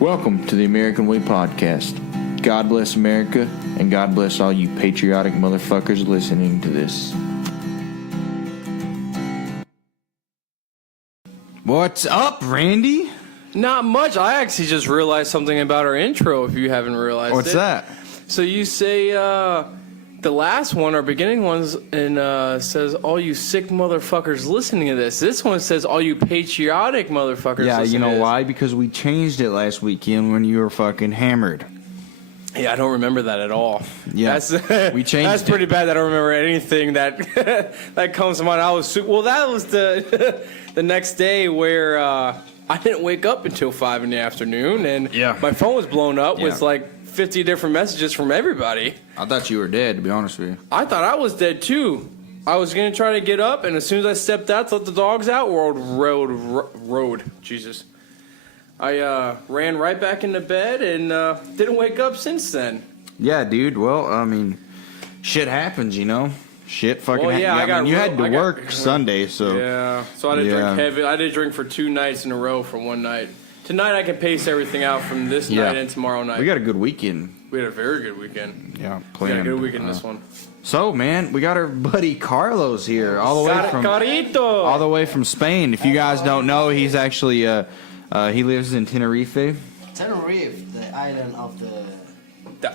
Welcome to the American Way Podcast. God bless America, and God bless all you patriotic motherfuckers listening to this. What's up, Randy? Not much. I actually just realized something about our intro, if you haven't realized What's that? So you say the last one, our beginning ones, and says, all you sick motherfuckers listening to this. This one says, all you patriotic motherfuckers Yeah, listening you to know this. why? Because we changed it last weekend when you were fucking hammered. Yeah, I don't remember that at all. Yeah, we changed That's pretty bad that I don't remember anything that that comes to mind. That was the the next day where I didn't wake up until 5 in the afternoon, and my phone was blown up with like 50 different messages from everybody. I thought you were dead, to be honest with you. I thought I was dead too. I was gonna try to get up, and as soon as I stepped out to let the dogs out, road. Jesus. I ran right back into bed and didn't wake up since then. Yeah, dude. Well, I mean, shit happens, you know. Shit fucking Well, yeah, happens. You had to work Sunday, so. Yeah, so I did drink heavy. I did drink for 2 nights in a row for one night. Tonight I can pace everything out from this night and tomorrow night. We got a good weekend. We had a very good weekend. Yeah, we had a good weekend this one. So, man, we got our buddy Carlos here, all the way from Spain. If you guys don't know, he's actually he lives in Tenerife. Tenerife, the island of the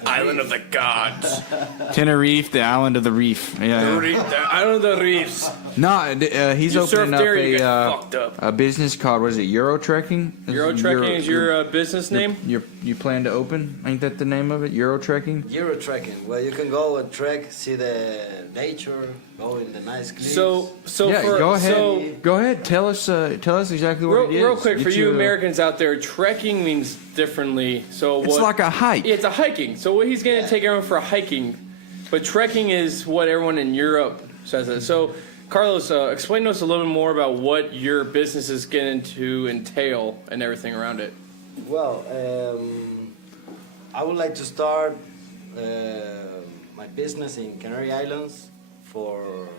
island of the gods. Tenerife, the island of the reef. Yeah. The island of the reefs. No, he's opening up a business called, what is it, Euro Trekking? Euro Trekking is your business name? You plan to open? Ain't that the name of it? Euro Trekking? Euro Trekking. Well, you can go and trek, see the nature, go in the nice cliffs. Go ahead. Tell us exactly what it is. Real quick, for you Americans out there, trekking means differently. It's like a hike. It's a hiking. So he's going to take everyone for a hiking, but trekking is what everyone in Europe says it. So, Carlos, explain to us a little bit more about what your business is going to entail and everything around it. Well, I would like to start my business in Canary Islands for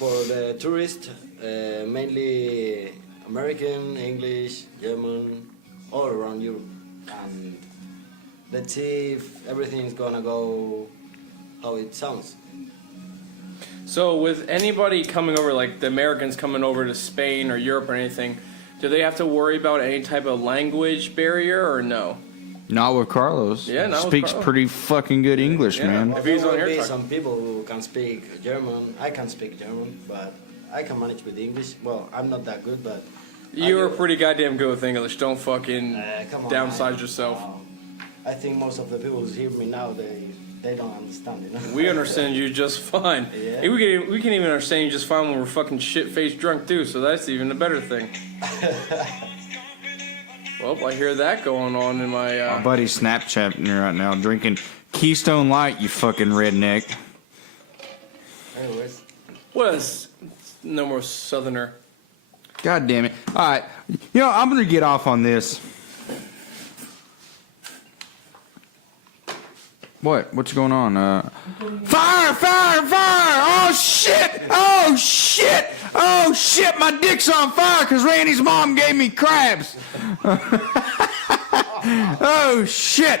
the tourists, mainly American, English, German, all around Europe. And let's see if everything's gonna go how it sounds. So with anybody coming over, like the Americans coming over to Spain or Europe or anything, do they have to worry about any type of language barrier or no? Not with Carlos. Yeah, not with Speaks Carlos. pretty fucking good English, man. Well, there will be some people who can speak German. I can't speak German, but I can manage with English. Well, I'm not that good, but... You're pretty goddamn good with English. Don't fucking downsize man. yourself. I think most of the people who hear me now, they don't understand, you know? We understand you just fine. Yeah. Hey, we can even understand you just fine when we're fucking shit-faced drunk, too, so that's even a better thing. Well, I hear that going on in my... My buddy's Snapchatting me right now, drinking Keystone Light, you fucking redneck. Anyways. What is... No more southerner. God damn it. All right. You know, I'm going to get off on this. What? What's going on? Fire! Fire! Fire! Oh, shit! Oh, shit! Oh, shit! My dick's on fire because Randy's mom gave me crabs. Oh, shit!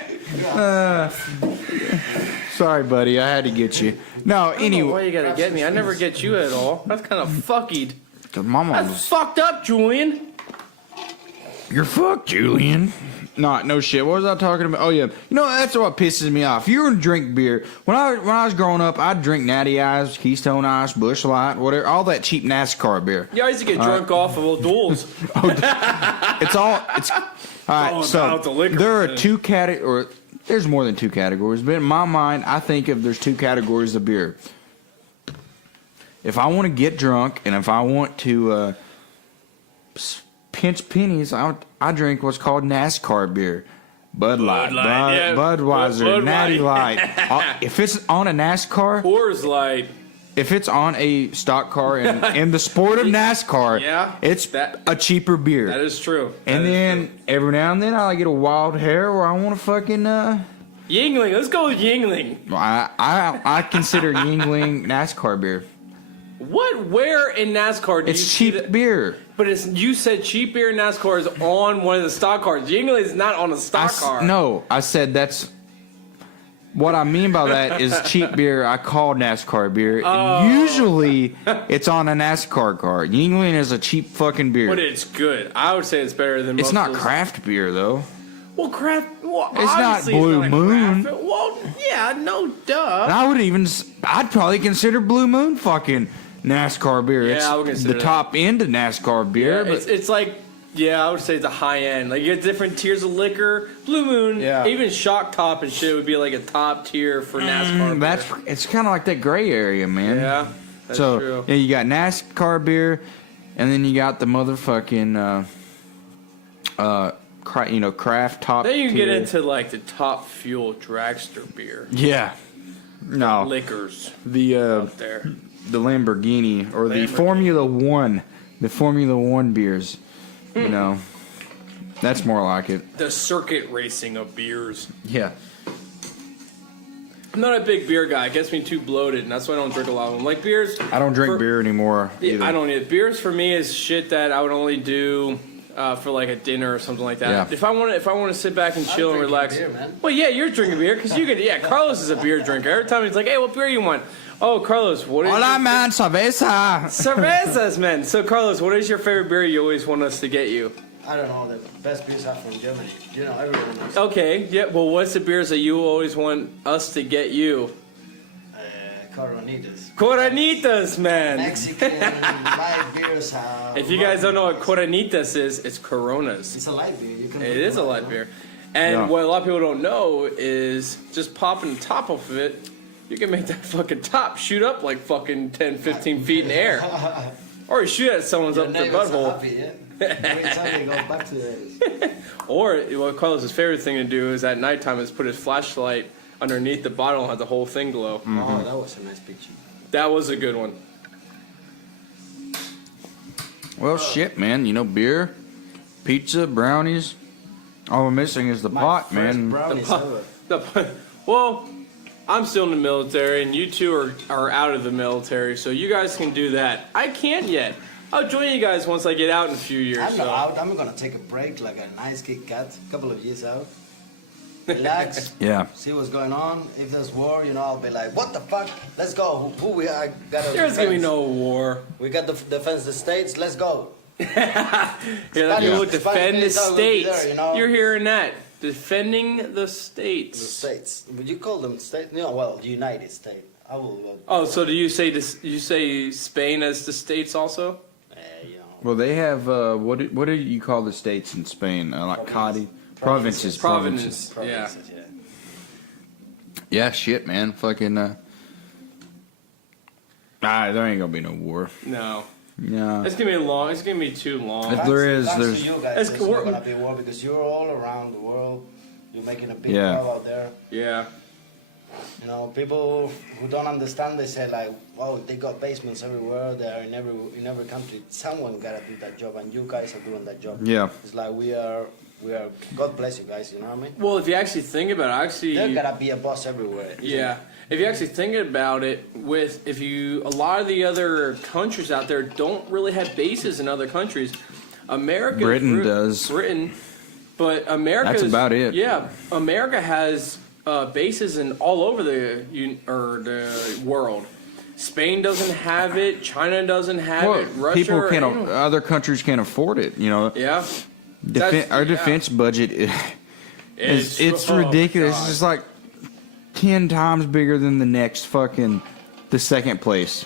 Sorry, buddy. I had to get you. No, anyway. Why you gotta get me? I never get you at all. That's kind of fuckied. Cause my mom That's fucked up, Julian. You're fucked, Julian. No shit. What was I talking about? Oh yeah. You know that's what pisses me off. If you were to drink beer, when I was growing up, I'd drink Natty Ice, Keystone Ice, Busch Light, whatever, all that cheap NASCAR beer. Yeah, I used to get drunk off of old duels. It's all right. So there are two categories. There's more than 2 categories, but in my mind, I think of there's 2 categories of beer. If I want to get drunk and if I want to pinch pennies, I drink what's called NASCAR beer. Bud Light, Budweiser, Natty Light. If it's on a NASCAR, Coors Light. If it's on a stock car in the sport of NASCAR, it's a cheaper beer. That is true. And then every now and then I get a wild hair where I want to fucking Yingling. Let's go with Yingling. I consider Yingling NASCAR beer. What? Where in NASCAR do it's cheap beer. But you said cheap beer NASCAR is on one of the stock cars. Yuengling is not on a stock car. No, I said that's. What I mean by that is cheap beer I call NASCAR beer. Oh. Usually, it's on a NASCAR car. Yuengling is a cheap fucking beer. But it's good. I would say it's better than most It's not of those. craft beer, though. Well, craft... Well, It's not obviously Blue a Moon. craft- Well, yeah, no duh. And I would even... I'd probably consider Blue Moon fucking NASCAR beer. Yeah, It's I would consider the that. top end of NASCAR beer. Yeah, but it's like... Yeah, I would say it's a high end. Like, you get different tiers of liquor. Blue Moon, Yeah. even Shock Top and shit would be like a top tier for NASCAR beer. it's kind of like that gray area, man. Yeah, that's so true. yeah, you got NASCAR beer, and then you got the motherfucking craft top. Then you can get tier. into like the top fuel dragster beer. Yeah. No. Liquors The out there. the Lamborghini or the Lamborghini. Formula One, the Formula One beers. You know, that's more like it. The circuit racing of beers. Yeah. I'm not a big beer guy. It gets me too bloated, and that's why I don't drink a lot of them. Like beers. I don't drink for- beer anymore. Yeah, either. I don't either. Beers for me is shit that I would only do for like a dinner or something like that. Yeah. If I want to sit back and chill and drinking relax. beer, man. Well, yeah, you're drinking beer because you could. Yeah, Carlos is a beer drinker. Every time he's like, "Hey, what beer you want?" Oh, Carlos, what is Hola, your man, cerveza. cervezas, man? So, Carlos, what is your favorite beer you always want us to get you? I don't know, the best beers are from Germany. You know, everyone knows. Okay, yeah. Well, what's the beers that you always want us to get you? Coronitas. Coronitas, man. Mexican light beers are... If you guys don't know what Coronitas is, it's Coronas. It's a light beer. You can It is a light beer. And Yeah. what a lot of people don't know is just popping the top off of it, you can make that fucking top shoot up like fucking 10, 15 feet in the air. Or you shoot at someone's Your up their neighbors are butthole. happy, yeah? Every time they go back to this. Or what Carlos' favorite thing to do is at nighttime is put his flashlight underneath the bottle and have the whole thing glow. Oh, that was a nice picture. That was a good one. Well, shit, man. You know, beer, pizza, brownies. All we're missing is the pot, man. Brownies ever. Well, I'm still in the military, and you two are out of the military, so you guys can do that. I can't yet. I'll join you guys once I get out in a few years. I'm not so. out. I'm gonna take a break, like a nice Kit Kat, a couple of years out. Relax. Yeah. See what's going on. If there's war, you know, I'll be like, what the fuck? Let's go. Who we are? Got There's gonna be no war. We got to defense the states. Let's go. Yeah, that people would defend the Spanish will be states. there, you know? You're hearing that. Defending the states. The states. Would you call them states? No, well, the United States. I will. Oh, so do you say you say Spain as the states also? You know. Well, they have what do you call the states in Spain? Like Cadi, provinces. Provinces. Yeah. Provinces, yeah. Yeah, shit, man. Fucking. There ain't gonna be no war. No. No. It's gonna be long. It's gonna be too long. If there is, Thanks there's. to you guys, It's- there's not gonna be war because you're all around the world. You're making a big Yeah. deal out there. Yeah. You know, people who don't understand, they say like, "Oh, they got basements everywhere. They're in every country. Someone gotta do that job, and you guys are doing that job." Yeah. It's like we are. God bless you guys. You know what I mean? Well, if you actually think about it, There gotta be a boss everywhere. isn't Yeah. there? If you actually think about it, a lot of the other countries out there don't really have bases in other countries. America, Britain does. Britain, but America. That's about it. Yeah, America has bases in all over the world. Spain doesn't have it. China doesn't have Well, it. Russia. people can't. anyone- Other countries can't afford it. You know. Yeah. Our yeah. defense budget it's oh my ridiculous. God. It's just like 10 times bigger than the second place,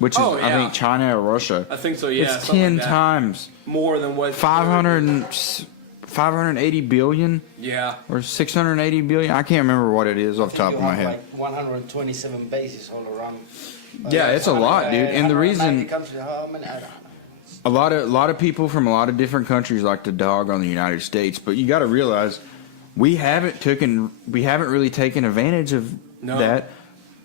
which is Oh, I yeah. think China or Russia. I think so. Yeah. It's something 10 like that. times more than what 580 billion Yeah. or 680 billion. I can't remember what it is off the I top think of you my have head. like 127 bases all around. Yeah, it's a lot, dude. And the 190 reason countries, how many? I don't know. a lot of people from a lot of different countries like to dog on the United States, but you got to realize we haven't really taken advantage of No. that.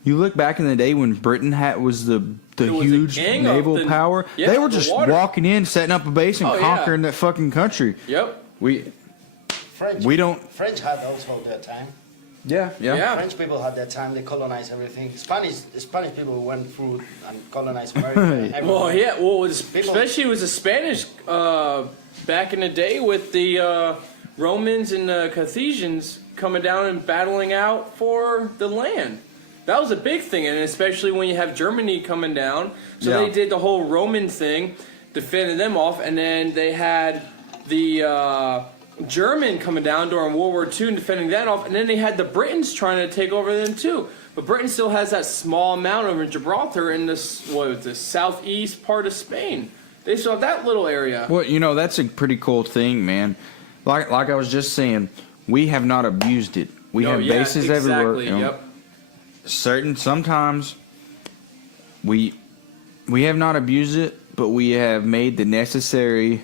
You look back in the day when Britain was the It was the huge king of naval the- power. yeah, They were the just water. walking in, setting up a base, and Oh, yeah. conquering that fucking country. Yep. We French. We don't- French had also their time. Yeah, yeah. Yeah. French people had their time. They colonized everything. Spanish people went through and colonized America. Well, yeah. Well, especially with the Spanish back in the day with the Romans and the Carthaginians coming down and battling out for the land. That was a big thing, and especially when you have Germany coming down. So they did the whole Roman thing, defending them off, and then they had the German coming down during World War II and defending that off, and then they had the Britons trying to take over them too. But Britain still has that small amount over Gibraltar in the southeast part of Spain. They still have that little area. Well, you know, that's a pretty cool thing, man. Like I was just saying, we have not abused it. We have bases everywhere. You know, yep. Sometimes we have not abused it, but we have made the necessary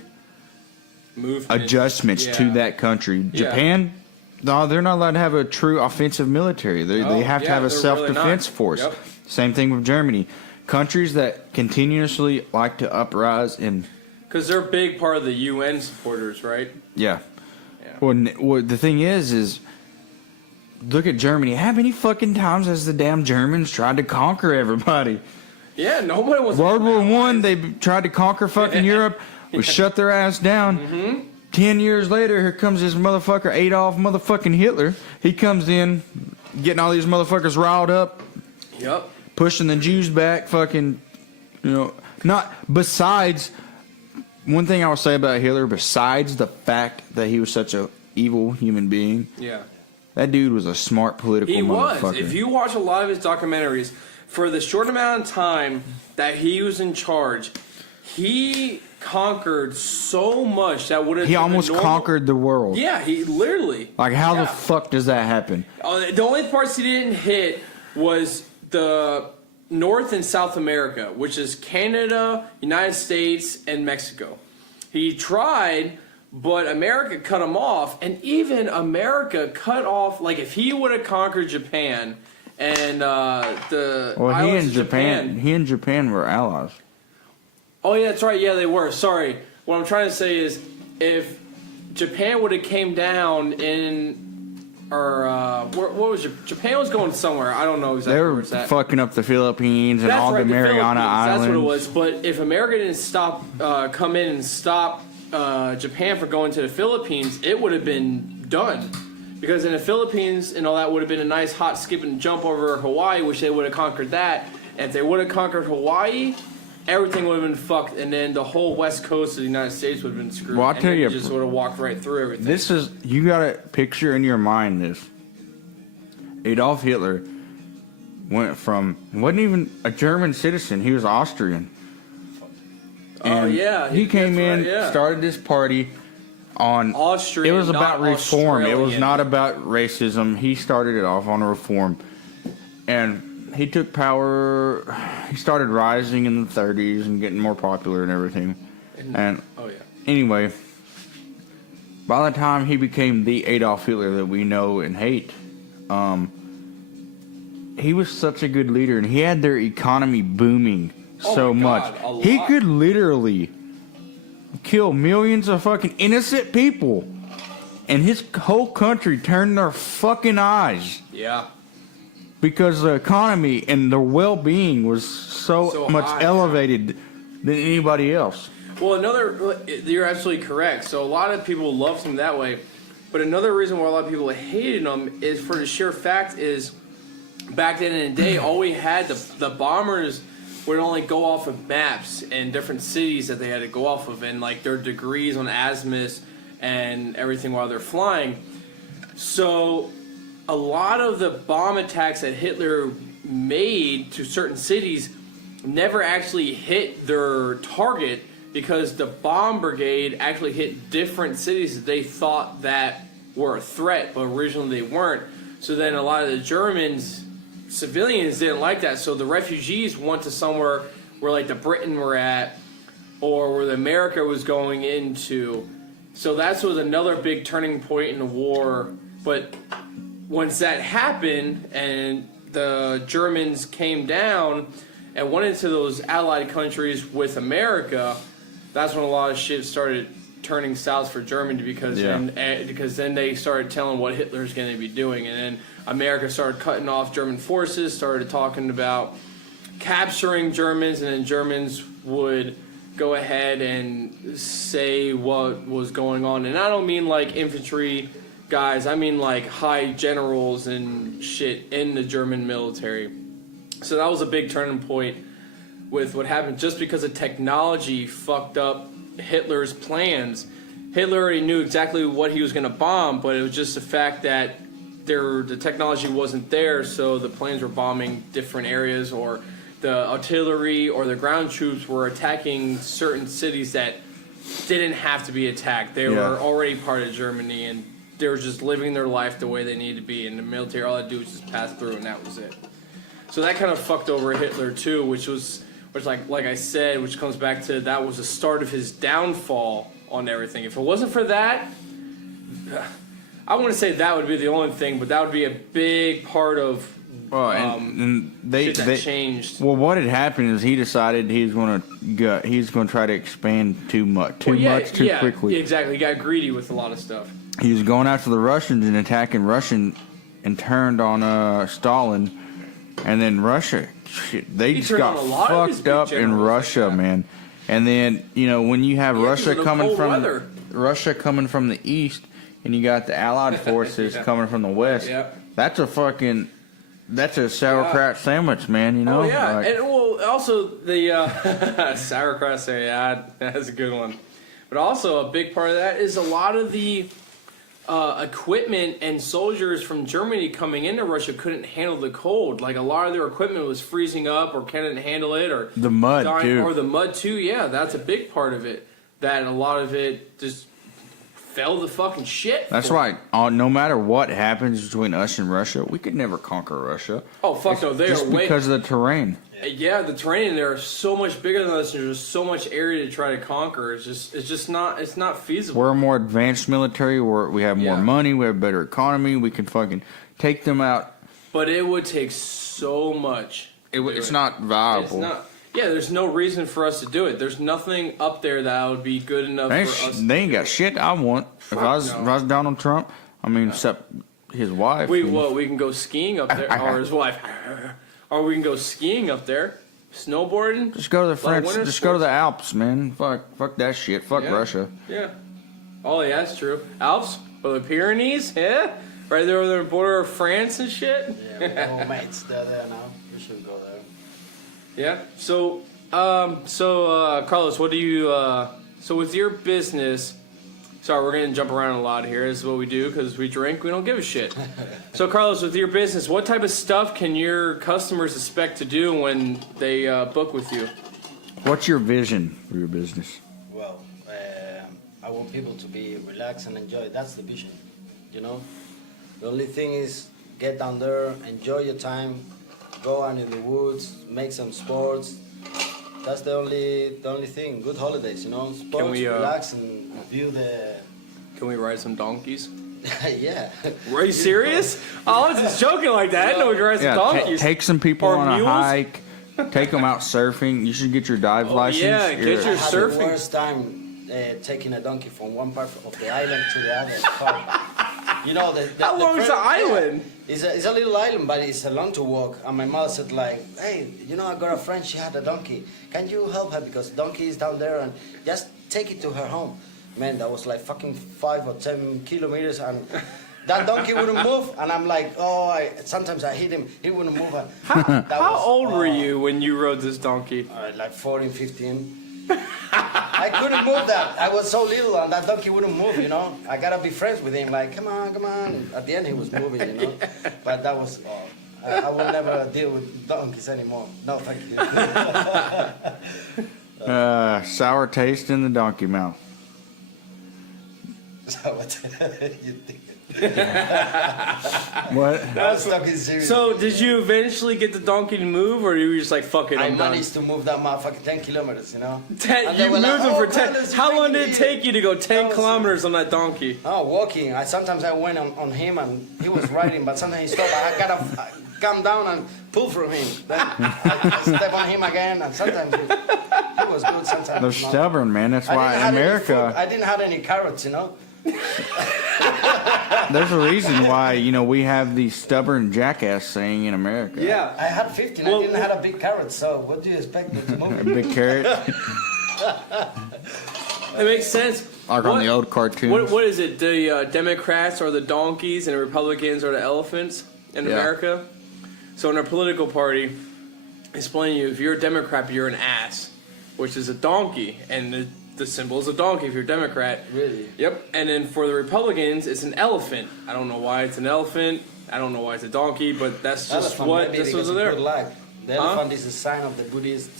adjustments to that country. Japan, no, they're not allowed to have a true offensive military. They have to have a self-defense force. Yep. Same thing with Germany. Countries that continuously like to uprise and... Because they're a big part of the UN supporters, right? Yeah. Well, the thing is look at Germany. How many fucking times has the damn Germans tried to conquer everybody? Yeah, nobody was... World War I, they tried to conquer fucking Europe. We shut their ass down. Mm-hmm. 10 years later, here comes this motherfucker Adolf motherfucking Hitler. He comes in, getting all these motherfuckers riled up. Yep. Pushing the Jews back, fucking, you know, not, besides, one thing I will say about Hitler, besides the fact that he was such a evil human being. Yeah. That dude was a smart political motherfucker. He was. If you watch a lot of his documentaries, for the short amount of time that he was in charge, he conquered so much that would have... He almost conquered the world. Yeah, he literally... Like, how the fuck does that happen? The only parts he didn't hit was the North and South America, which is Canada, United States, and Mexico. He tried... But America cut him off, and even America cut off, like, if he would have conquered Japan and the islands of Japan... He and Japan were allies. Oh, yeah, that's right. Yeah, they were. Sorry. What I'm trying to say is, if Japan would have came down in... Or, what was Japan was going somewhere. I don't know exactly where it's at. They were fucking up the Philippines and that's all right, the Mariana Islands. That's what it was. But if America didn't come in and stop... Japan for going to the Philippines, it would have been done. Because in the Philippines and all that would have been a nice hot skip and jump over Hawaii, which they would have conquered that. And if they would have conquered Hawaii, everything would have been fucked, and then the whole west coast of the United States would have been screwed. Well, I'll tell you, just would have walked right through everything. This is, you gotta picture in your mind this. Adolf Hitler wasn't even a German citizen, he was Austrian. And he came in, started this party on Austrian. It was about reform. It was not about racism. He started it off on a reform, and he took power. He started rising in the 30s and getting more popular and everything. Anyway, by the time he became the Adolf Hitler that we know and hate, he was such a good leader, and he had their economy booming. Much. He could literally kill millions of fucking innocent people, and his whole country turned their fucking eyes. Yeah. Because the economy and their well-being was so much high, elevated than anybody else. Well, you're absolutely correct. So a lot of people loved him that way, but another reason why a lot of people hated him is for the sheer fact is, back then in the day, all we had, the bombers would only go off of maps and different cities that they had to go off of, and like their degrees on azimuth and everything while they're flying. So a lot of the bomb attacks that Hitler made to certain cities never actually hit their target, because the bomb brigade actually hit different cities that they thought that were a threat, but originally they weren't. So then a lot of the Germans, civilians, didn't like that, so the refugees went to somewhere where like the Britain were at, or where the America was going into. So that was another big turning point in the war. But once that happened and the Germans came down and went into those allied countries with America, that's when a lot of shit started turning south for Germany because then they started telling what Hitler's going to be doing, and then America started cutting off German forces, started talking about capturing Germans, and then Germans would go ahead and say what was going on. And I don't mean like infantry guys, I mean like high generals and shit in the German military. So that was a big turning point with what happened, just because of technology fucked up Hitler's plans. Hitler already knew exactly what he was going to bomb, but it was just the fact that the technology wasn't there, so the planes were bombing different areas, or the artillery or the ground troops were attacking certain cities that didn't have to be attacked. They were already part of Germany, and they were just living their life the way they needed to be. And the military, all they do was just pass through, and that was it. So that kind of fucked over Hitler too, which like I said, which comes back to that was the start of his downfall on everything. If it wasn't for that, I wouldn't say that would be the only thing, but that would be a big part of they changed. Well, what had happened is he decided he's going to try to expand too much too quickly. Yeah, exactly. He got greedy with a lot of stuff. He was going after the Russians and attacking Russian, and turned on Stalin, and then Russia. They just got fucked up in Russia, man. And then when you have Russia coming from the east, and you got the Allied forces coming from the west. Yep. That's a sauerkraut sandwich, man. Oh yeah, and also the sauerkraut sandwich. Yeah, that's a good one. But also a big part of that is a lot of the equipment and soldiers from Germany coming into Russia couldn't handle the cold. Like a lot of their equipment was freezing up, or couldn't handle it, or the mud too. Or the mud too. Yeah, that's a big part of it. That a lot of it just fell to fucking shit. That's right. No matter what happens between us and Russia, we could never conquer Russia. Oh fuck no, they are way because of the terrain. Yeah, the terrain there is so much bigger than us, and there's so much area to try to conquer. It's just not feasible. We're a more advanced military. We have more money. We have a better economy. We can fucking take them out. But it would take so much. It's not viable. It's not. Yeah, there's no reason for us to do it. There's nothing up there that would be good enough for us. They ain't got shit I want. If I was Donald Trump, except his wife. We can go skiing up there, or his wife. Or we can go skiing up there, snowboarding. Just go to the French. Just go to the Alps, man. Fuck that shit. Fuck Russia. Yeah. Oh yeah, that's true. Alps or the Pyrenees, yeah, right there over the border of France and shit. Yeah, we're all mates. They're there now. We should go there. Yeah. So, Carlos, what do you? So with your business. Sorry, we're going to jump around a lot here. This is what we do because we drink. We don't give a shit. So, Carlos, with your business, what type of stuff can your customers expect to do when they book with you? What's your vision for your business? Well, I want people to be relaxed and enjoy. That's the vision, The only thing is get down there, enjoy your time, go out in the woods, make some sports. That's the only thing. Good holidays, Sports, relax, and view the... Can we ride some donkeys? Yeah. Are you serious? I was just joking like that. I didn't know we could ride some donkeys. Take some people on a hike. Take them out surfing. You should get your dive license. Yeah, get your surfing. I had the worst time taking a donkey from one part of the island to the other part. How long is the island? It's a little island, but it's a long to walk. And my mother said hey, I got a friend, she had a donkey. Can you help her? Because donkey is down there, and just take it to her home. Man, that was like fucking 5 or 10 kilometers, and that donkey wouldn't move. And I'm like, sometimes I hit him, he wouldn't move. How old were you when you rode this donkey? Like 14, 15. I couldn't move that. I was so little, and that donkey wouldn't move, I gotta be friends with him, like, come on. At the end, he was moving, But that was, I will never deal with donkeys anymore. No, thank you. Sour taste in the donkey mouth. You think? What? So, did you eventually get the donkey to move, or you were just like, fuck it, I I'm done? managed to move that motherfucker 10 kilometers, You moved him for 10. How long did it take you to go 10 kilometers on that donkey? Oh, walking. Sometimes I went on him, and he was riding, but sometimes he stopped. I gotta come down and pull from him. Then I step on him again, and sometimes he was good, sometimes They're not. stubborn, man. That's why America. I didn't have any carrots, you know. There's a reason why we have the stubborn jackass saying in America. Yeah. I had 15. Well, I didn't have a big carrot, so what do you expect me to A move? big carrot, It makes sense. like on the old cartoons. What is it? The Democrats are the donkeys and the Republicans are the elephants in Yeah. America. So in our political party, explain to you, if you're a Democrat, you're an ass, which is a donkey, and the symbol is a donkey if you're a Democrat. Really? Yep. And then for the Republicans, it's an elephant. I don't know why it's an elephant. I don't know why it's a donkey, but that's just Elephant, what maybe this was because of there. good luck. The Huh? elephant is a sign of the Buddhist.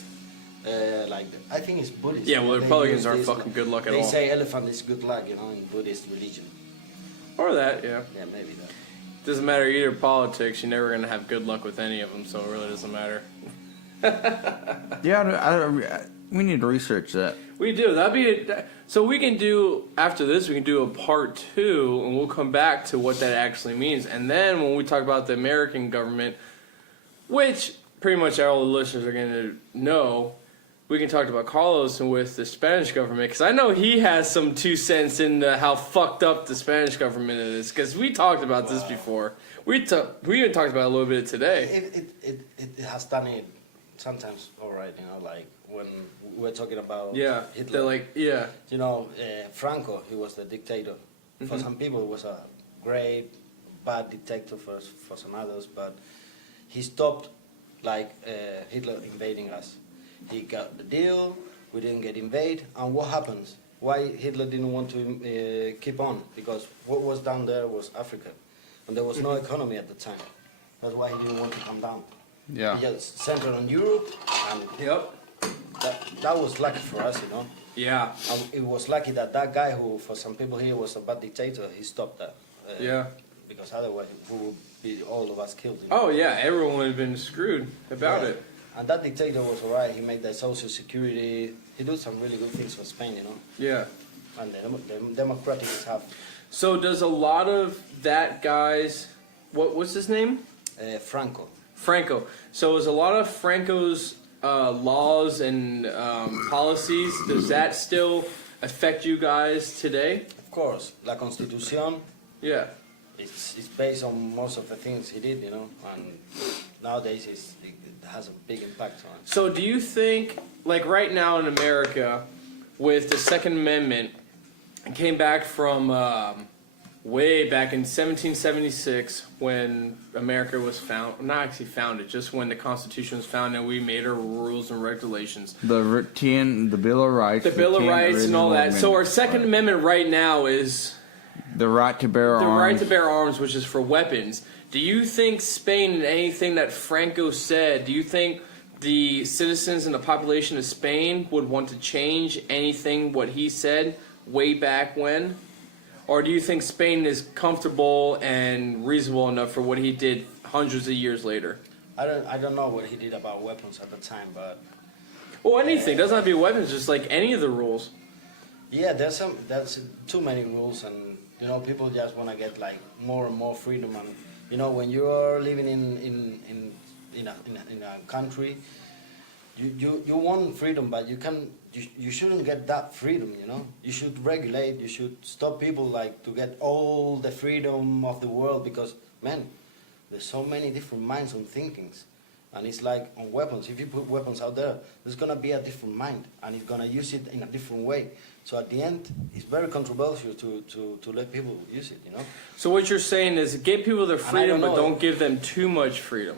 I think it's Buddhist. Yeah, well, the They Republicans use aren't this, fucking good luck at They all. say elephant is good luck, in Buddhist religion. Or that, yeah. Yeah, maybe that. Doesn't matter either politics. You're never gonna have good luck with any of them, so it really doesn't matter. Yeah, we need to research that. We do. That'd be so. We can do after this. We can do a part 2, and we'll come back to what that actually means. And then when we talk about the American government, which pretty much all the listeners are going to know, we can talk about Carlos and with the Spanish government, because I know he has some 2 cents into how fucked up the Spanish government is. Because we talked about this before. We even talked about it a little bit today. It has done it sometimes all right, like when we're talking about Yeah, Hitler. they're like, yeah. Franco, he was the dictator. For some people, it was a great, bad dictator for some others, but he stopped Hitler invading us. He got the deal, we didn't get invaded, and what happens? Why Hitler didn't want to keep on? Because what was down there was Africa, and there was no economy at the time. That's why he didn't want to come down. Yeah. He just centered on Europe, and Yep. that was lucky for us, Yeah. And it was lucky that guy who, for some people here, was a bad dictator, he stopped that. Yeah. Because otherwise, we would be all of us killed. Oh yeah, everyone would have been screwed about Yeah. it. And that dictator was alright. He made the social security. He did some really good things for Spain, Yeah. And the democratic have So does a lot of that guy's what's his name? Franco. Franco. So is a lot of Franco's laws and policies, does that still affect you guys today? Of course, La Constitución. Yeah. It's based on most of the things he did, and nowadays it has a big impact on it. So do you think, like right now in America, with the Second Amendment, it came back from way back in 1776 when America was not actually founded, just when the Constitution was founded and we made our rules and regulations. The Bill of Rights. The Bill of 10 Rights and all that. original So our amendments. Second Amendment right now is The right to bear the arms. right to bear arms, which is for weapons. Do you think Spain and anything that Franco said, do you think the citizens and the population of Spain would want to change anything what he said way back when? Or do you think Spain is comfortable and reasonable enough for what he did hundreds of years later? I don't know what he did about weapons at the time, but Well, anything. Doesn't have to be weapons, just like any of the rules. yeah, there's too many rules, and people just want to get like more and more freedom. And when you are living in a country, you want freedom, but you shouldn't get that freedom. You should regulate. You should stop people to get all the freedom of the world, because man, there's so many different minds and thinkings. And it's like on weapons. If you put weapons out there, there's going to be a different mind, and it's going to use it in a different way. So at the end, it's very controversial to let people use it, So what you're saying is give people their freedom, but know. don't give them too much freedom,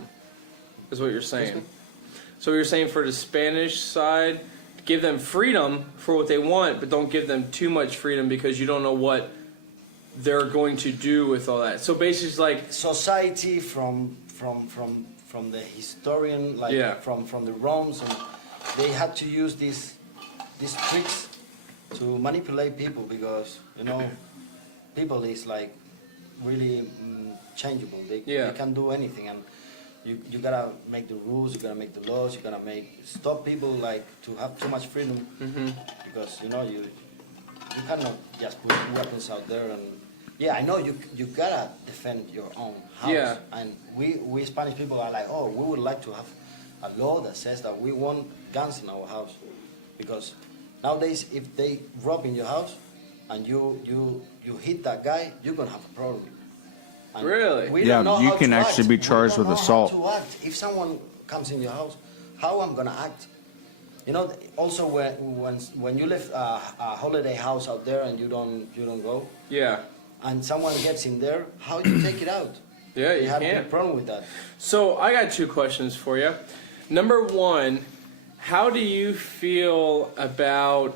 is what you're saying. So you're saying for the Spanish side, give them freedom for what they want, but don't give them too much freedom because you don't know what they're going to do with all that. So basically it's like society from the historian, from the Romans, and they had to use these tricks to manipulate people, because people is like really changeable. They can do anything, and you gotta make the rules, you gotta make the laws, you gotta stop people to have too much freedom, because you cannot just put weapons out there. And yeah, I know you gotta defend your own house. Yeah. And we Spanish people are like, oh, we would like to have a law that says that we want guns in our house. because nowadays if they rob in your house and you hit that guy, you're gonna have a problem. And Really? we Yeah, don't know you how can to actually act. be We charged don't with know assault. How to act. If someone comes in your house, how I'm gonna act? You know. Also, when you live a holiday house out there and you don't go, Yeah. and someone gets in there, how do you take it out? Yeah, you have a can't. big problem with that. So I got 2 questions for you. Number 1, how do you feel about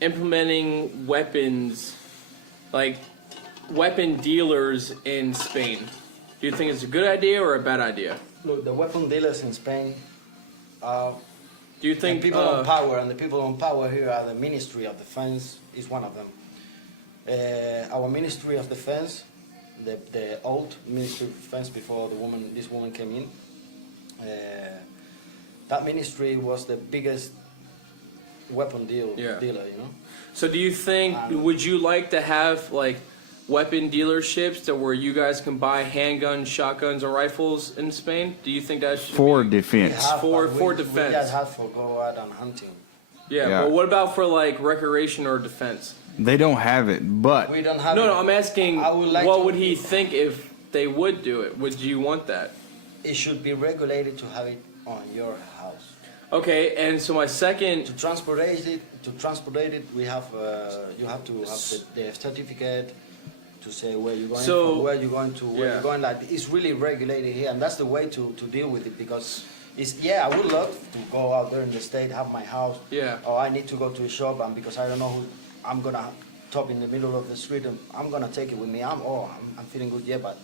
implementing weapons, like weapon dealers in Spain? Do you think it's a good idea or a bad idea? Look, the weapon dealers in Spain. Do you think The people on power, and the people on power here are the Ministry of Defense is one of them. Our Ministry of Defense, the old Ministry of Defense before this woman came in, that ministry was the biggest weapon dealer, you know. So do you think, would you like to have like weapon dealerships that where you guys can buy handguns, shotguns, or rifles in Spain? Do you think that should For be defense. for We defense? just have to go out and hunting. Yeah, but what about for like recreation or defense? They don't have it, but We don't have. No, I'm asking. I would like what to- would he think if they would do it? Would you want that? It should be regulated to have it on your house. Okay, and so my second. To transport it, we have you have to have the certificate to say where you're going, So- from where you're going to, where Yeah. you're going. Like it's really regulated here, and that's the way to deal with it because. I would love to go out there in the state, have my house. Yeah. Or I need to go to a shop, and because I don't know who I'm gonna top in the middle of the street, and I'm gonna take it with me. I'm feeling good, yeah. But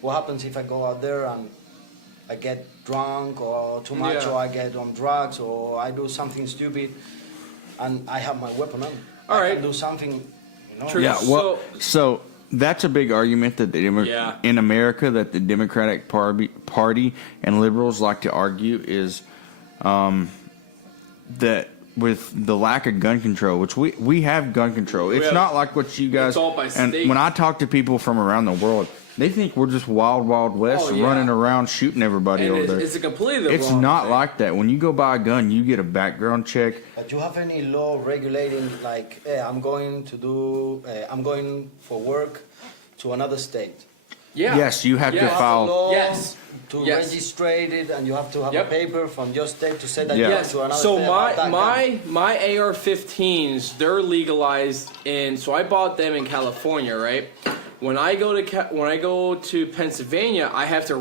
what happens if I go out there and I get drunk or too much, Yeah. or I get on drugs, or I do something stupid, and I have my weapon on? All I right. can do something, you know. True. yeah, well, so that's a big argument that Yeah. in America that the Democratic Party and liberals like to argue is that with the lack of gun control, which we have gun control. It's have- not like what you guys. It's all by and state. when I talk to people from around the world, they think we're just wild west, Oh, yeah. running around shooting everybody And over it's, there. it's a completely It's wrong not thing. like that. When you go buy a gun, you get a background check. But you have any law regulating like, I'm going for work to another state? Yeah. Yes, you have Yeah. to You have file. a law Yes. to Yes. register it, and you have to have Yep. a paper from your state to say that Yeah. you're Yes. to another So state. about that gun. my AR-15s, they're legalized in. So I bought them in California, right? When I go to Pennsylvania, I have to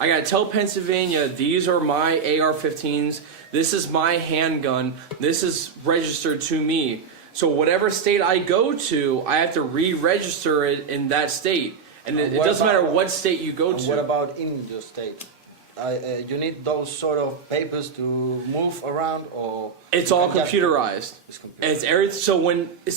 I gotta tell Pennsylvania these are my AR-15s. This is my handgun. This is registered to me. So whatever state I go to, I have to re-register it in that state. And it what doesn't matter about- what state you go And to. what about in your state? You need those sort of papers to move around, or It's you all can just- computerized. It's computerized. It's every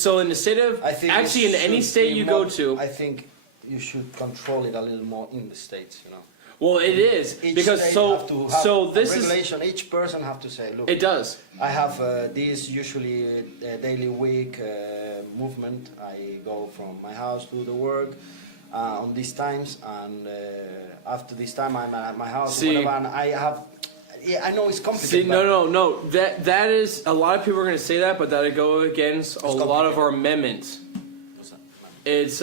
so in the state of I think actually in it any should state be you more- go to. I think you should control it a little more in the states. You know, Well, it is each because state so have to have so a this is regulation. Each person have to say, look, it does. I have this usually daily week movement. I go from my house to the work on these times, and after this time I'm at my house. See- whatever, and I have. Yeah, I know it's complicated. See, but no. That is a lot of people are going to say that, but that go against a lot of our amendments. It's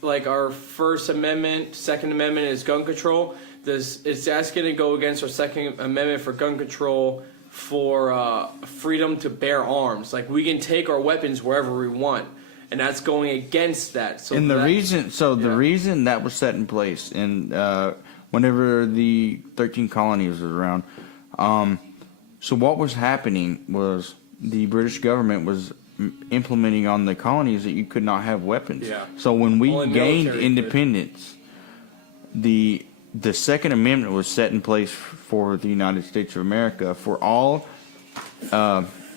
like our First Amendment, Second Amendment is gun control. It's asking to go against our Second Amendment for gun control for freedom to bear arms. Like we can take our weapons wherever we want, and that's going against that. So And the that- reason that was set in place, and whenever the 13 colonies was around, so what was happening was the British government was implementing on the colonies that you could not have weapons. Yeah. So when we Only gained military could. independence, the Second Amendment was set in place for the United States of America for all.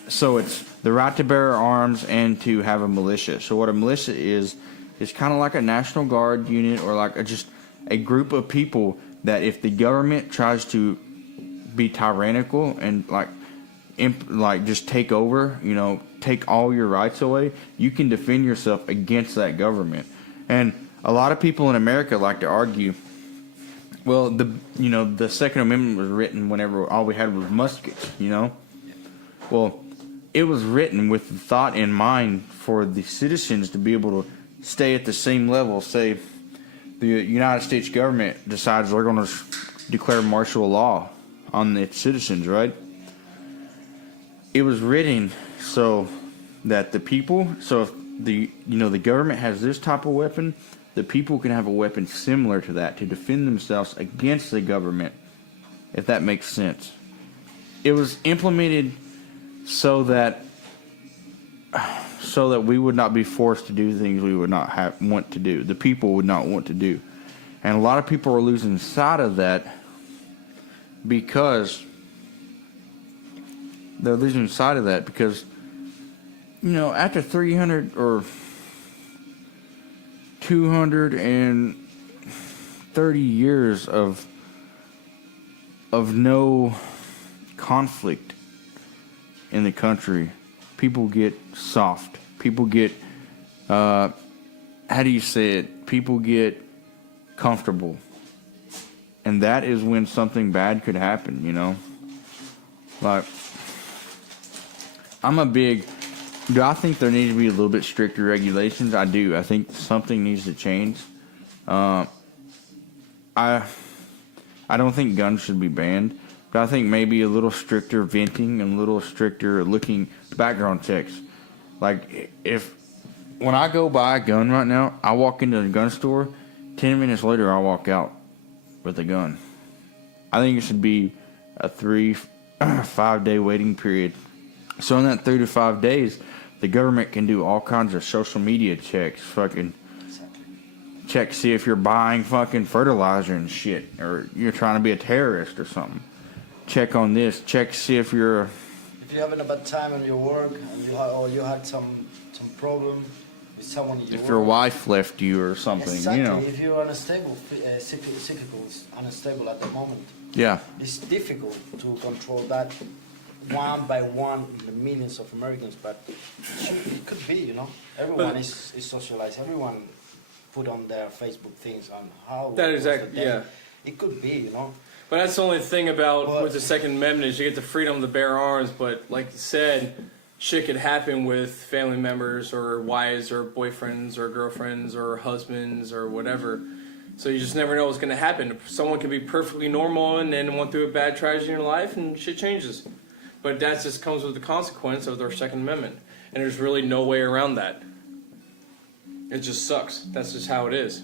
So it's the right to bear arms and to have a militia. So what a militia is kind of like a National Guard unit or like just a group of people that if the government tries to be tyrannical and like just take over, take all your rights away, you can defend yourself against that government. And a lot of people in America like to argue, well, the Second Amendment was written whenever all we had was muskets, Well, it was written with the thought in mind for the citizens to be able to stay at the same level. Say the United States government decides they're going to declare martial law on its citizens, right? It was written so that the people, so if the government has this type of weapon, the people can have a weapon similar to that to defend themselves against the government, if that makes sense. It was implemented so that we would not be forced to do things we would not want to do. The people would not want to do. And a lot of people are losing sight of that because after 300 or 230 years of no conflict in the country, people get soft. People get, how do you say it? People get comfortable. And that is when something bad could happen, Like, do I think there needs to be a little bit stricter regulations? I do. I think something needs to change. I don't think guns should be banned, but I think maybe a little stricter venting and a little stricter looking background checks. Like, when I go buy a gun right now, I walk into the gun store, 10 minutes later I walk out with a gun. I think it should be a 3-5 day waiting period. So in that 3 to 5 days, the government can do all kinds of social media checks, check, see if you're buying fucking fertilizer and shit, or you're trying to be a terrorist or something. Check on this, see if you're... If you're having a bad time on your work, and you had some problem with someone you if your wife left you or something, exactly. If you're unstable, unstable at the moment. Yeah. It's difficult to control that one by one in the millions of Americans, but it could be, Everyone is socialized. Everyone put on their Facebook things on how... That exactly, yeah. It could be, But that's the only thing about with the Second Amendment is you get the freedom to bear arms, but like you said, shit could happen with family members or wives or boyfriends or girlfriends or husbands or whatever. So you just never know what's going to happen. Someone could be perfectly normal and then went through a bad tragedy in their life and shit changes. But that just comes with the consequence of their Second Amendment. And there's really no way around that. It just sucks. That's just how it is.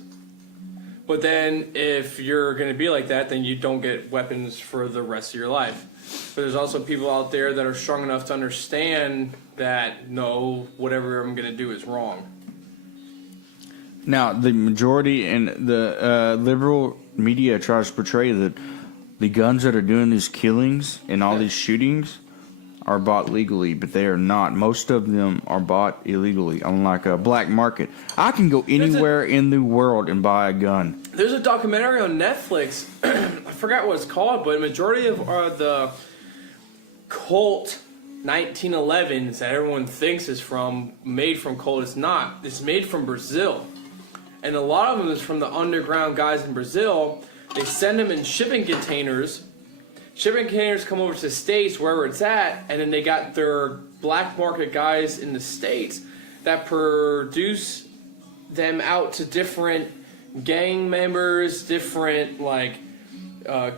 But then if you're going to be like that, then you don't get weapons for the rest of your life. But there's also people out there that are strong enough to understand that, no, whatever I'm going to do is wrong. Now, the majority and the liberal media tries to portray that the guns that are doing these killings and all these shootings are bought legally, but they are not. Most of them are bought illegally, unlike a black market. I can go anywhere in the world and buy a gun. There's a documentary on Netflix. I forgot what it's called, but a majority of the Colt 1911s that everyone thinks is made from Colt is not. It's made from Brazil. And a lot of them is from the underground guys in Brazil. They send them in shipping containers. Shipping containers come over to the States, wherever it's at, and then they got their black market guys in the States that produce them out to different gang members, different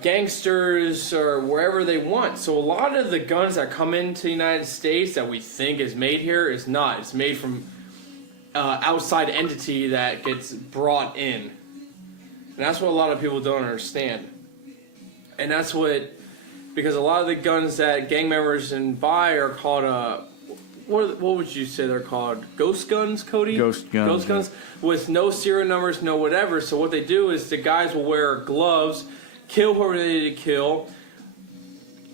gangsters, or wherever they want. So a lot of the guns that come into the United States that we think is made here is not. It's made from outside entity that gets brought in. And that's what a lot of people don't understand. And that's because a lot of the guns that gang members buy are called, what would you say they're called? Ghost guns, Cody? Ghost guns, with no serial numbers, no whatever. So what they do is the guys will wear gloves, kill whoever they need to kill.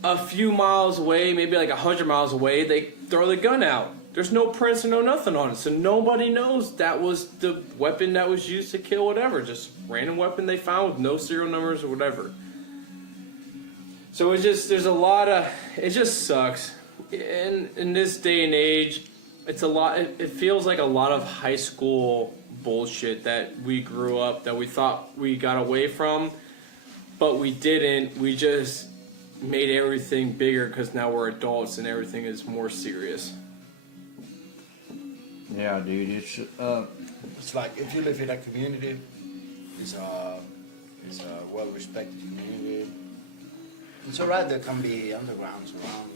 A few miles away, maybe like 100 miles away, they throw the gun out. There's no prints and no nothing on it, so nobody knows that was the weapon that was used to kill whatever. Just random weapon they found with no serial numbers or whatever. So it just sucks. In this day and age, it's a lot. It feels like a lot of high school bullshit that we grew up, that we thought we got away from, but we didn't. We just made everything bigger because now we're adults and everything is more serious. Yeah, dude. It's like if you live in a community, it's a well-respected community. It's alright. There can be undergrounds around.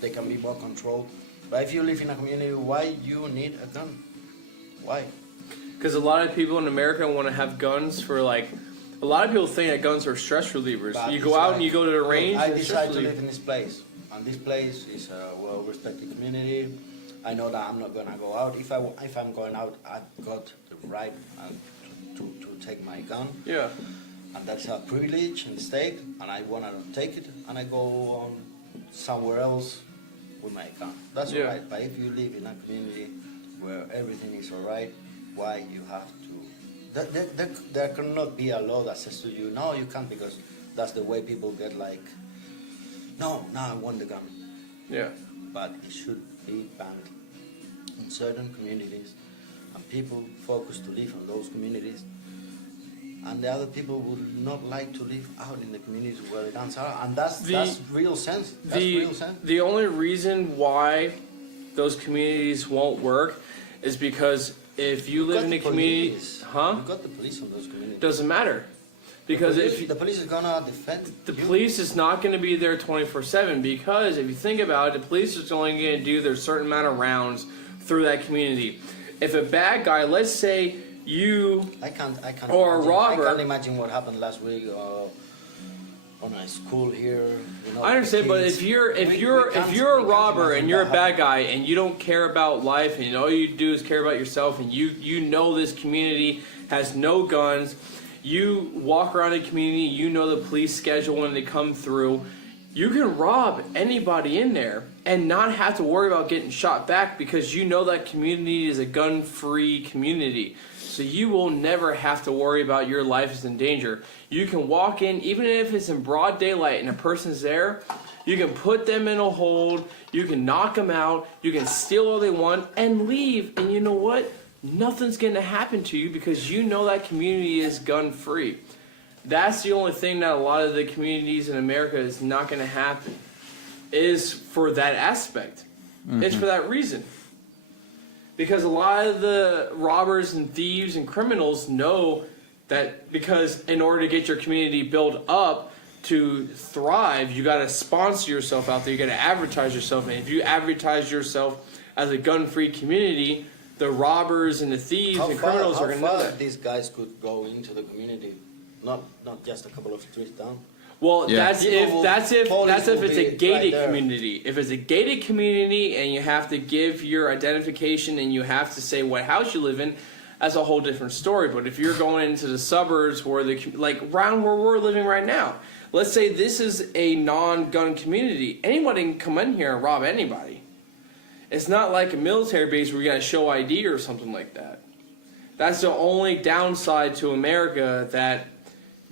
They can be more controlled. But if you live in a community, why you need a gun? Why? Because a lot of people in America want to have guns for like. A lot of people think that guns are stress relievers. But you go out and you go to the range. I and decide to live in this place, and this place is a well-respected community. I know that I'm not gonna go out. If I'm going out, I've got the right to take my gun. Yeah. And that's a privilege in the state, and I wanna take it, and I go on somewhere else with my gun. That's Yeah. alright. But if you live in a community where everything is alright, why you have to? There cannot be a law that says to you, no, you can't, because that's the way people get like, no, now I want the gun. Yeah. But it should be banned in certain communities, and people focus to live in those communities, and the other people would not like to live out in the communities where the guns are, and that's real sense. That's real sense. The only reason why those communities won't work is because if you live in a community, You've got the police in those communities. doesn't matter. Because if the police is gonna defend the you. police is not going to be there 24/7, because if you think about it, the police is only going to do their certain amount of rounds through that community. If a bad guy, let's say you I can't or a imagine, robber. I can't imagine what happened last week on a school here. You know, I understand, but kids. if you're We can't a robber imagine and you're a that bad guy and you don't care about life and all you do is care about yourself, and you know this community has no guns, you walk around the community, you know the police schedule when they come through, you can rob anybody in there and not have to worry about getting shot back, because you know that community is a gun-free community. So you will never have to worry about your life is in danger. You can walk in, even if it's in broad daylight and a person's there, you can put them in a hold, you can knock them out, you can steal all they want and leave. And you know what? Nothing's going to happen to you, because you know that community is gun-free. That's the only thing that a lot of the communities in America is not going to happen, is for that aspect. Mm-hmm. It's for that reason. Because a lot of the robbers and thieves and criminals know that, because in order to get your community built up to thrive, you got to sponsor yourself out there, you got to advertise yourself. And if you advertise yourself as a gun-free community, the robbers and the thieves and criminals are going to know that. These guys could go into the community, not just a couple of streets down. Well, Yeah. that's if it's a gated right community. If it's a gated community and you have to give your identification and you have to say what house you live in, that's a whole different story. But if you're going into the suburbs where like around where we're living right now, let's say this is a non-gun community, anybody can come in here and rob anybody. It's not like a military base where you got to show ID or something like that. That's the only downside to America, that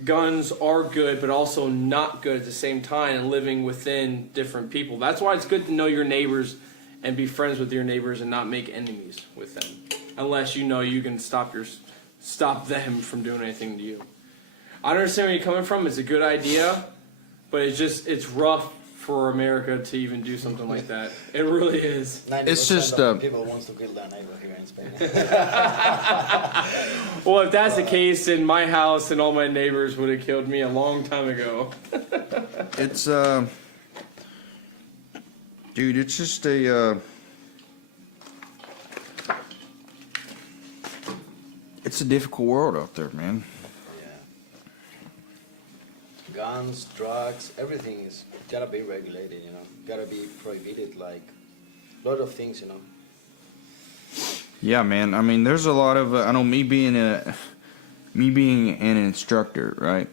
guns are good but also not good at the same time, and living within different people. That's why it's good to know your neighbors and be friends with your neighbors and not make enemies with them, unless you know you can stop them from doing anything to you. I understand where you're coming from. It's a good idea, but it's rough for America to even do something like that. It really is. It's just people wants to kill their neighbor here in Spain. Well, if that's the case, then my house and all my neighbors would have killed me a long time ago. It's dude, it's just a it's a difficult world out there, man. Yeah. Guns, drugs, everything is gotta be regulated, you know. Gotta be prohibited, like a lot of things, you know. Yeah, man. I mean, there's a lot of I know me being an instructor, right?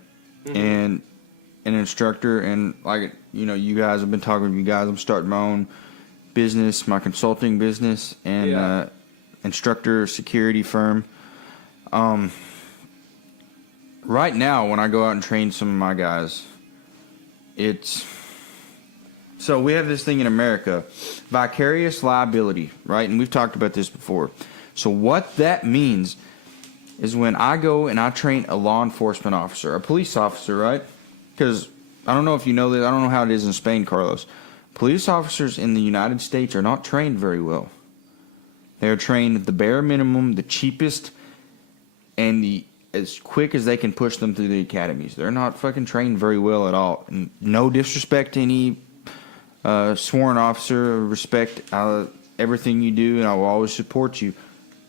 Mm-hmm. And an instructor, and like, you know, you guys have been talking with you guys. I'm starting my own business, my consulting business, and instructor security firm. Right now, when I go out and train some of my guys, so we have this thing in America, vicarious liability, right? And we've talked about this before. So what that means is when I go and I train a law enforcement officer, a police officer, right? Because I don't know if you know this. I don't know how it is in Spain, Carlos. Police officers in the United States are not trained very well. They are trained at the bare minimum, the cheapest, and as quick as they can push them through the academies. They're not fucking trained very well at all. And no disrespect to any sworn officer. Respect everything you do, and I will always support you.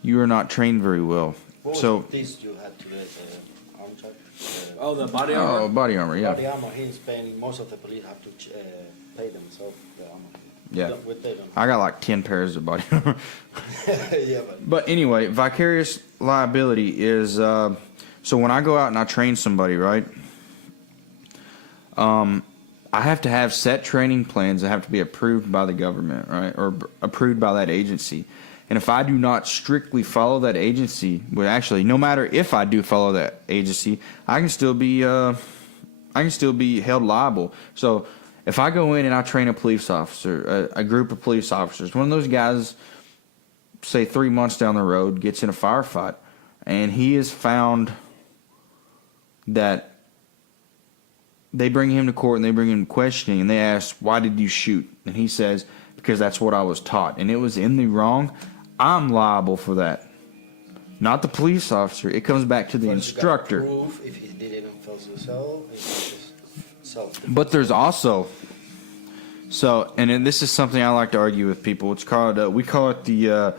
You are not trained very well. What was the piece you had to get arm check? The body armor? Oh, body armor, yeah. Body armor here in Spain, most of the police have to pay themselves the armor. Yeah. They don't. I got like 10 pairs of body armor. Yeah, But anyway, vicarious liability is, so when I go out and I train somebody, right, I have to have set training plans that have to be approved by the government, right, or approved by that agency. And if I do not strictly follow that agency, well, actually, no matter if I do follow that agency, I can still be held liable. So if I go in and I train a police officer, a group of police officers, one of those guys, say 3 months down the road, gets in a firefight, and he is found that they bring him to court and they bring him to questioning and they ask, why did you shoot? And he says, because that's what I was taught. And it was in the wrong. I'm liable for that. Not the police officer. It comes back to the instructor. Proof if he didn't feel so, But there's also, and then this is something I like to argue with people. It's called, we call it the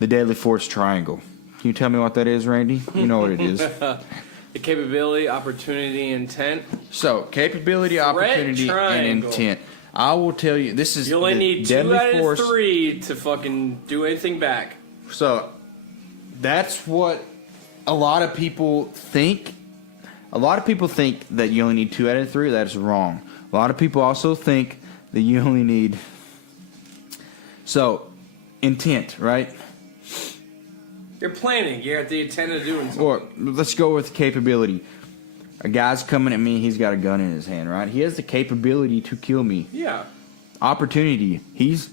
deadly force triangle. Can you tell me what that is, Randy? You know what it is. The capability, opportunity, intent. So, capability, opportunity, and intent. I will tell you, this is you only need 2 out of 3 to fucking do anything back. So, that's what a lot of people think. A lot of people think that you only need 2 out of 3. That's wrong. A lot of people also think that you only need... So, intent, right? You're planning. You're at the intent of doing something. Or, let's go with capability. A guy's coming at me, he's got a gun in his hand, right? He has the capability to kill me. Yeah. Opportunity. He's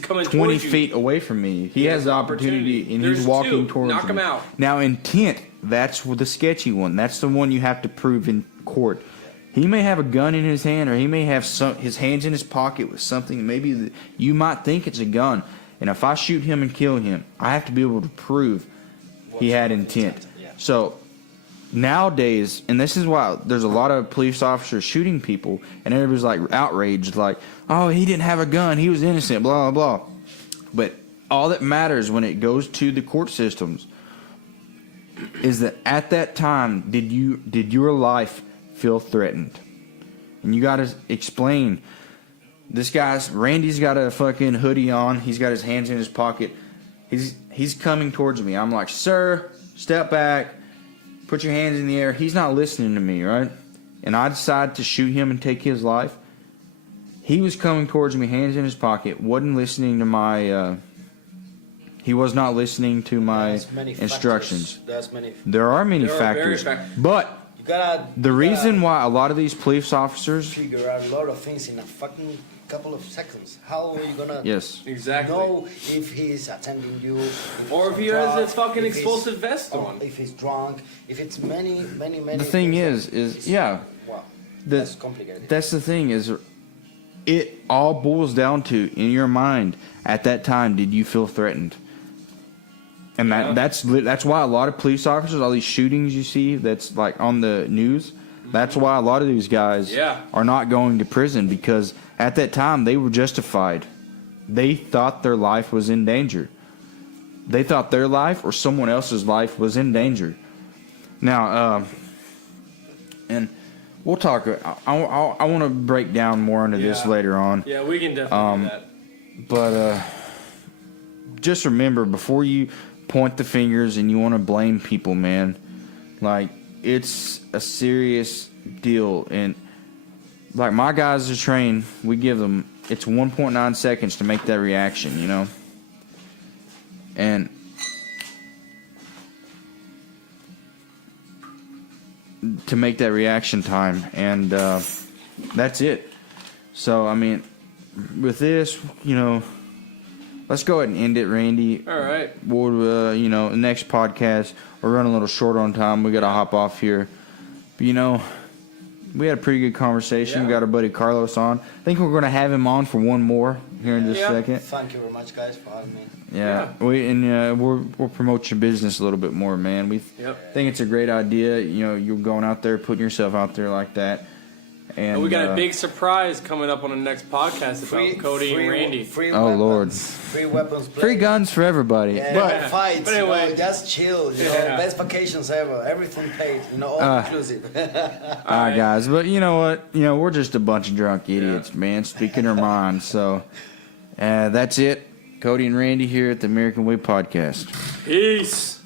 coming 20 feet away from me. He has the opportunity, and he's walking towards me. Knock him out. Now, intent, that's the sketchy one. That's the one you have to prove in court. He may have a gun in his hand, or he may have his hands in his pocket with something. Maybe you might think it's a gun. And if I shoot him and kill him, I have to be able to prove he had intent. So... nowadays, and this is why there's a lot of police officers shooting people, and everybody's like outraged, like, oh, he didn't have a gun, he was innocent, blah, blah, blah. But all that matters when it goes to the court systems is that at that time, did your life feel threatened? And you got to explain. Randy's got a fucking hoodie on, he's got his hands in his pocket, he's coming towards me. I'm like, sir, step back. Put your hands in the air. He's not listening to me, right? And I decide to shoot him and take his life. He was coming towards me, hands in his pocket, wasn't listening to my... he was not listening to my instructions. There are many factors. But the reason why a lot of these police officers... figure out a lot of things in a fucking couple of seconds. How are you gonna know if he's attending you, or if he has a fucking explosive vest on, if he's drunk, if it's many. The thing is yeah. Wow, that's complicated. That's the thing is, it all boils down to, in your mind at that time, did you feel threatened? And that's why a lot of police officers, all these shootings you see, that's like on the news. That's why a lot of these guys are not going to prison, because at that time they were justified. They thought their life was in danger. They thought their life or someone else's life was in danger. Now, and we'll talk. I want to break down more into this later on. Yeah, we can definitely do that. But just remember, before you point the fingers and you want to blame people, man, like, it's a serious deal. And like, my guys are trained, we give them, it's 1.9 seconds to make that reaction, you know? And to make that reaction time, and that's it. So, I mean, with this, you know, let's go ahead and end it, Randy. All right. We'll, the next podcast, we're running a little short on time. We got to hop off here. But, We had a pretty good conversation. We got our buddy Carlos on. I think we're going to have him on for one more here in just a second. Thank you very much, guys, for having me. Yeah, we'll promote your business a little bit more, man. We think it's a great idea. You know, you're going out there, putting yourself out there like that. And we got a big surprise coming up on the next podcast about Cody and Randy. Free weapons, Lord, free weapons, free guns for everybody. Yeah, fights. But anyway, just chill. You know, best vacations ever. Everything paid. You know, all inclusive. All right, guys. But you know what? You know, we're just a bunch of drunk idiots, man, speaking our minds. So that's it. Cody and Randy here at the American Way Podcast. Peace.